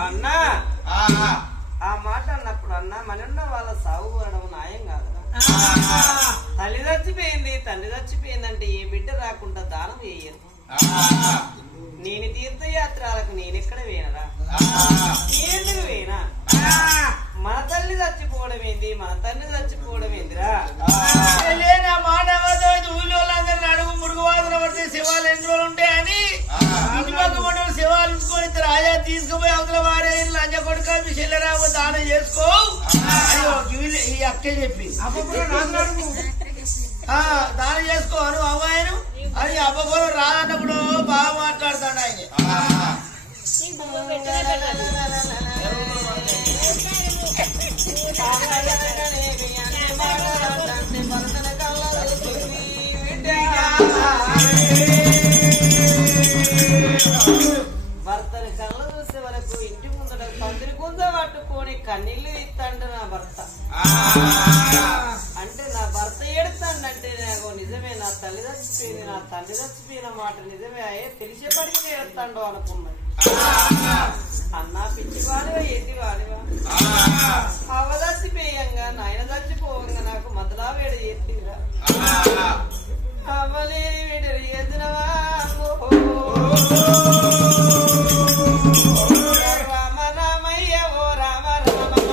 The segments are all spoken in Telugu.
అన్నా ఆ మాట అన్నప్పుడు అన్న మనున్న వాళ్ళ సాగు పడడం న్యాయం కాదురా. తల్లి చచ్చిపోయింది తండ్రి చచ్చిపోయిందంటే ఏ బిడ్డ రాకుండా దానం చేయను. నేను తీర్థయాత్రలకు నేనెక్కడ వేయనరా? ఎందుకు వేయనా? మన తల్లి చచ్చిపోవడం ఏంది, మన తండ్రి చచ్చిపోవడం ఏందిరా? ఊళ్ళో వాళ్ళందరినీ అడుగు ముడుగు వాదన పడితే శివాలు ఎన్ని రోజులు ఉంటాయని ఇంటి పక్క పడ్డ శివాలు ఉంచుకొని రాజా తీసుకుపోయి అవతల వారే లంచ కొడుక మీ చెల్లెరావు దానం చేసుకో ఈ అక్కే చెప్పి దానం చేసుకోను అమ్మాయిను అని అబ్బగోలు రాదన్నప్పుడు బాగా మాట్లాడతాడు ఆయన. భర్తని కళ్ళు చూసే వరకు ఇంటి ముందర పందిరి గుంజ పట్టుకొని కన్నీళ్లు ఇస్తాడు నా భర్త. అంటే నా భర్త ఏడుతాడంటే నాకు నిజమే నా తల్లి చచ్చిపోయింది నా తండ్రి చచ్చిపోయిన మాట నిజమే అయ్యే తెలిసేపడికి ఏడుతాడు అనుకున్నాడు. అన్నా పిచ్చివాడివా ఎత్తివాడివా అవ్వ చచ్చిపోయంగా నాయన చచ్చిపోవంగా నాకు మద్దలా వేడి ఎత్తిరా అవ్వలేని వేడి ఎత్తినవా రామ రామయ్య ఓ రామ రామ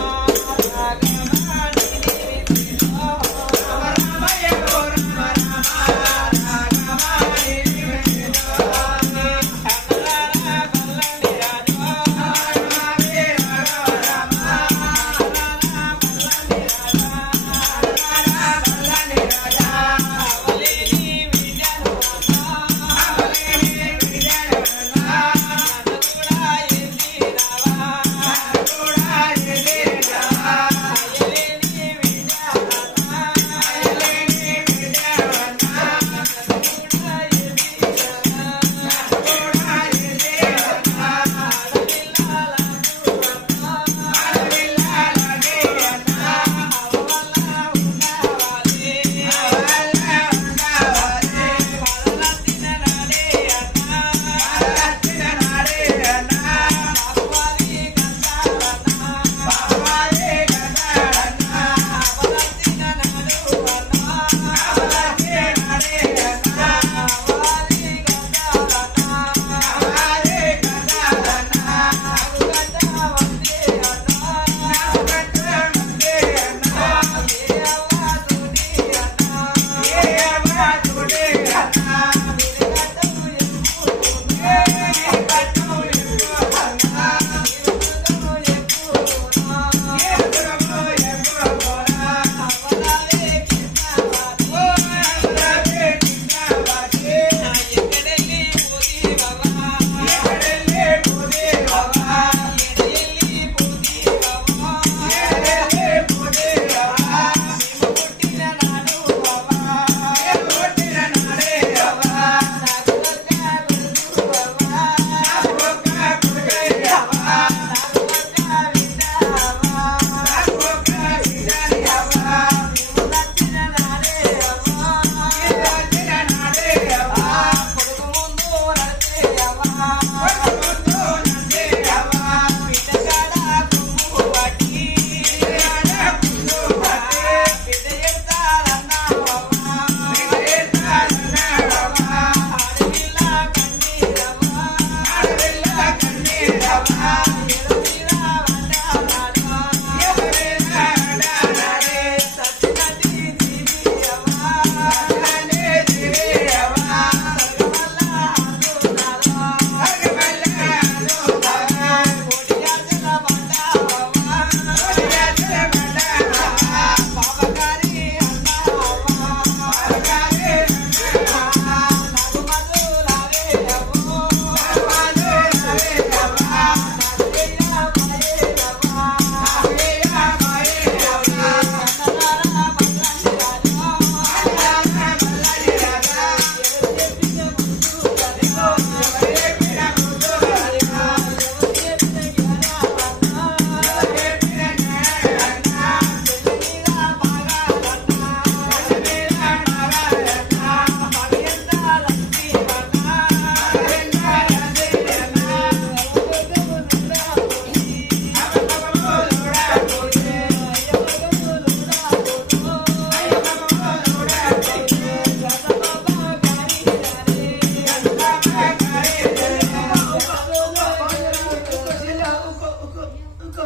ఊరుకో.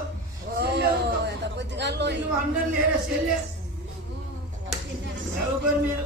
చెల్లె ఊరుకో. నువ్వు అందరు లేరా చెల్లె చదువుకోరు మీరు